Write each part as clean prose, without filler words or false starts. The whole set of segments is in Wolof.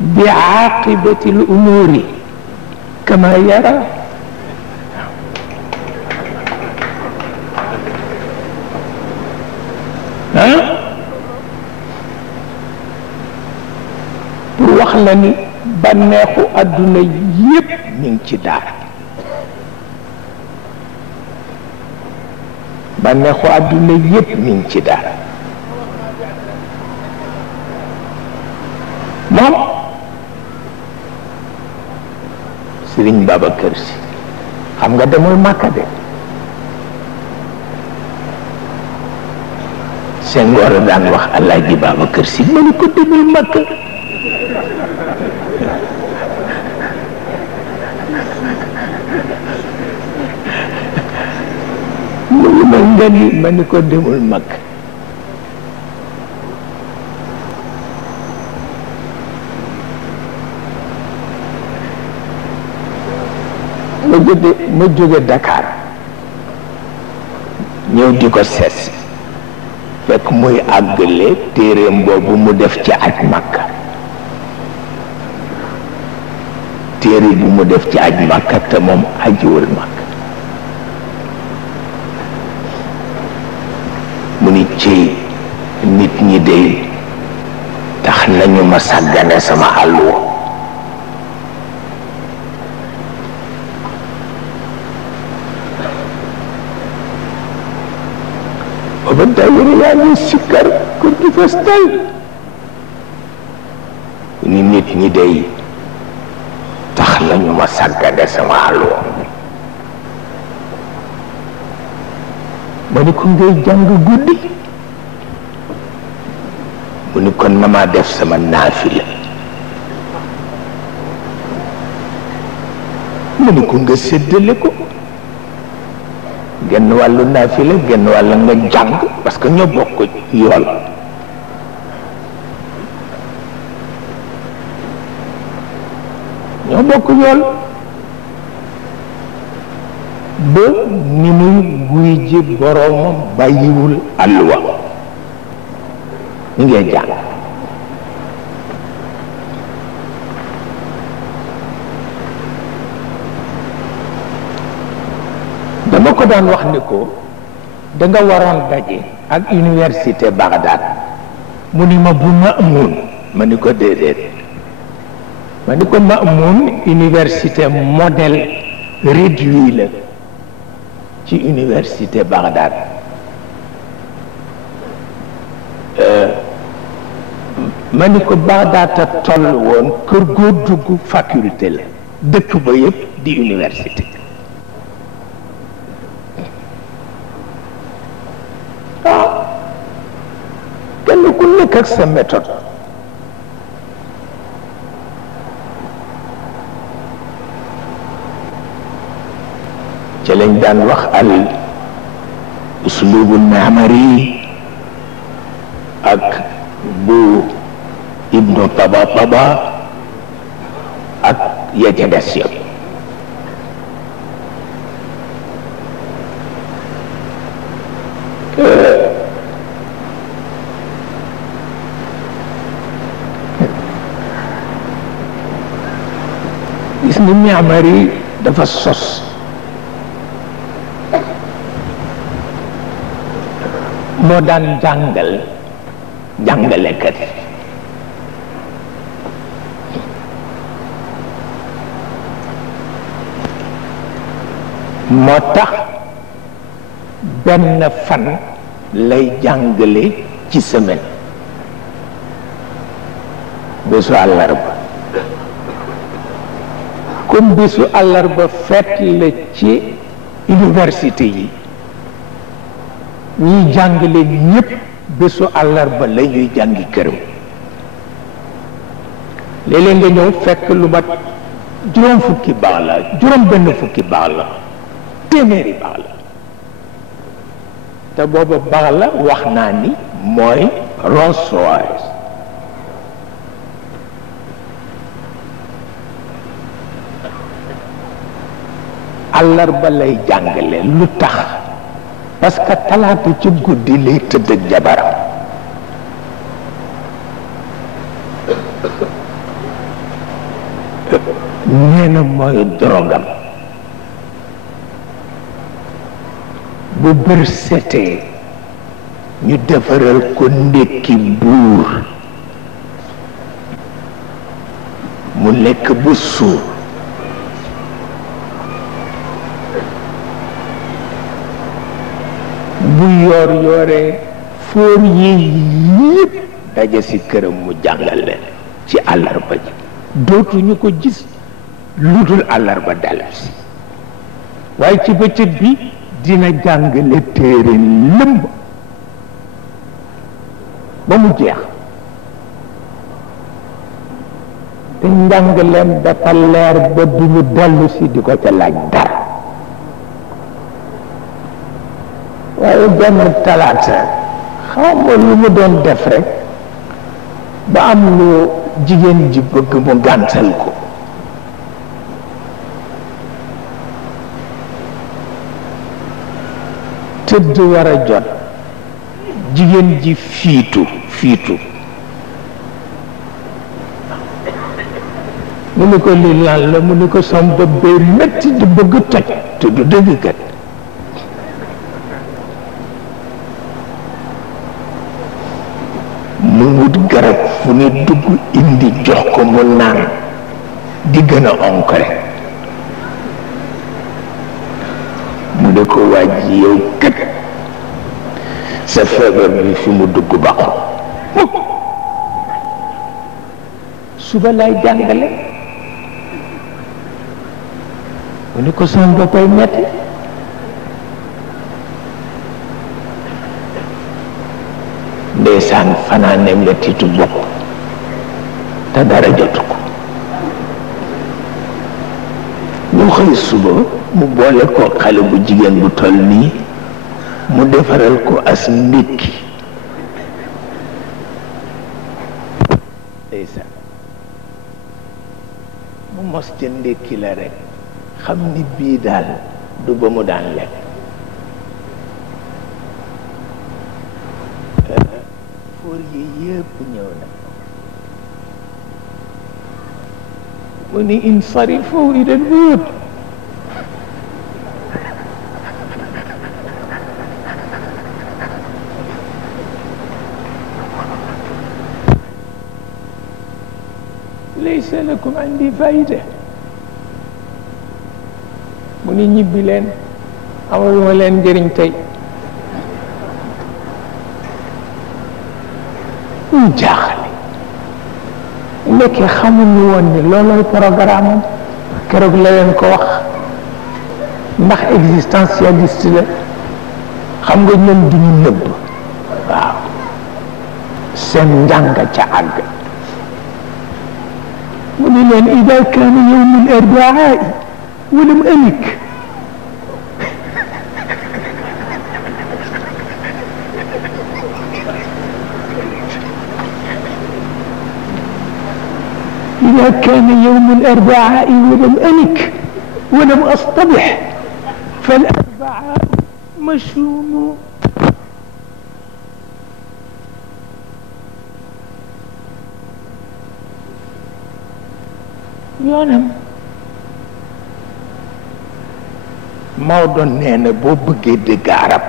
بعاقبة الأمور كما يرى. pour wax la ni bànneexu àdduna yépp mi ngi ci daara. bànneexu àdduna yépp mi ngi ci daara. moom Sëriñ Babacar Si xam nga demul Màkka de. Senghor daan wax Alaaji Babacar Si ma ni ko demul Màkka. loolu ma ngani ma ni ko demul Màkka. ma jóge Dakar ñëw di ko sees fekk muy àggale téereem boobu mu def ci aj Makka. téere bu mu def ci aj Makka te moom ajiwul Makka. mu ni ci nit ñi de tax nañu ma sàggane sama àlluwa. ba daayira yaa ngi sikkar kur gi fes tay ni nit ñi dey tax nañu ma sàggane sama àlluwa. ma ni ko ngay jàng guddi mu ni kon na maa def sama naafila. mu ni ko nga séddale ko genn wàllu naafila genn wàll nga jàng parce que ñoo bokk yool. ñoo bokk yool ba ni muy wuy ji boroomam bàyyiwul àlluwa ñu ngee jàng. dama ko daan wax ni ko danga waroon daje ak université Bagdad. mu ni ma bu Maamun ma ni ko déedéet. ma ni ko Maamun université modèle réduit la ci université Bagdad. ma ni ko Bagdad a toll woon kër goo dugg faculté la dëkk ba yépp di université. kenn ku nekk ak sa méthode. ci lañ daan wax al uslubu Maamari ak bu Ibnu Tabatabai ak ya ca des yëpp. gis ni Maamari dafa sos moo daan jàngal jàngalekat moo tax benn fan lay jàngale ci semaine bésu àllarba. comme bésu àllarba fête la ci université yi ñuy jàngale ñépp bésu àllarba la ñuy jàngi këram. léeg-léeg nga ñëw fekk lu mat juróom fukki baax la juróom benn fukki baax la téeméeri baax la te booba baax la wax naa ni mooy Rolls Royce. àllarba lay jàngale lu tax parce que talaata ci guddi lay tëdd ak jabaram nee na mooy drogam. bu bër setee ñu defaral ko ndékki buur mu lekk bu suur bu yoor yooree fóor yi yépp daje ci këram mu jàngal leen ci àllarba ji dootuñu ko gis lu dul àllarba dalasi waaye ci bëccëg bi dina jàngale téere lëmb ba mu jeex te njàngaleem dafa leer ba duñu dellu si di ko ca laaj dara waaye benn talaata xaw ma lu mu doon def rek ba am lu jigéen ji bëgg mu gàntal ko tëdd war a jot jigéen ji fiitu mu ni ko li lan la mu ni ko sam bopp bee metti di bëgg toj te du dëgg kat mu wut garab fu ne dugg indi jox ko mu naan di gën a onk rek mu ne ko waaj yow kat sa feebar bi fi mu dugg baqu suba lay jàngale mu ni ko sama boppay metti ndeysaan fanaane mettitu bopp te dara jotu ko ñu xëy suba mu boole ko xale bu jigéen bu toll nii mu defaral ko as ndékki ndeysaan mu mos ca ndékki la rek xam ni bii daal du ba mu daan lekk fóor yi yépp ñëw na mu ni insarifu ila al-buyut laysa lakum indi fayda mu ni ñibbi leen amaluma leen njëriñ tey ñu jaaxale nekkee xamuñu woon ni loolooy programme am keroog la leen ko wax ndax existentialiste la xam nga ñoom duñu nëbb waaw seen njàng ca àgg mu ni leen ida kaana yawmu al-arbaa walam alik إذا كان يوم الأربعاء ولم أنك ولم أصطبح فالأربعاء مشوم yoonam Maodo nee na boo bëggee dégg arab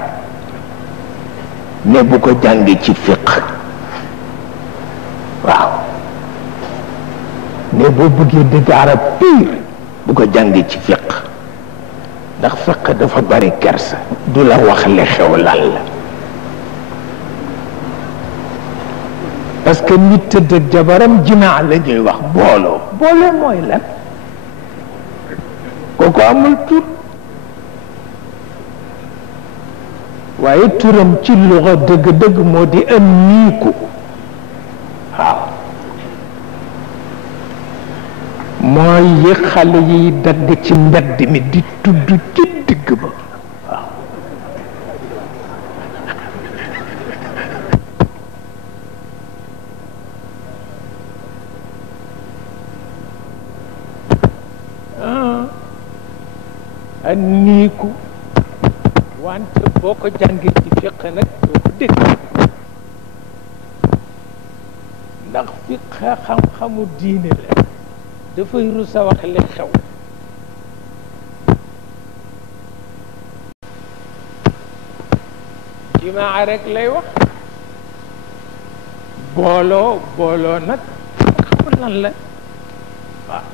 ne bu ko jàngi ci fiq waaw ne boo bëggee dégg arab pire bu ko jàngi ci fiq ndax fiq dafa bari kersa du la wax li xew lan la parce que nit tëdd ak jabaram jimaa la ñuy wax booloo mooy lan kooku amul tur waaye turam ci luxa dëgg-dëgg moo di am niiku waaw mooy yi xale yiy dagg ci mbedd mi di tudd ci digg ba waaw ak niiku wante boo ko jàngee ci fiq nag doo ko dégg ndax fiq xam-xamu diine la dafay rus a wax li xew jimaa rek lay wax booloo nag xamul lan la waaw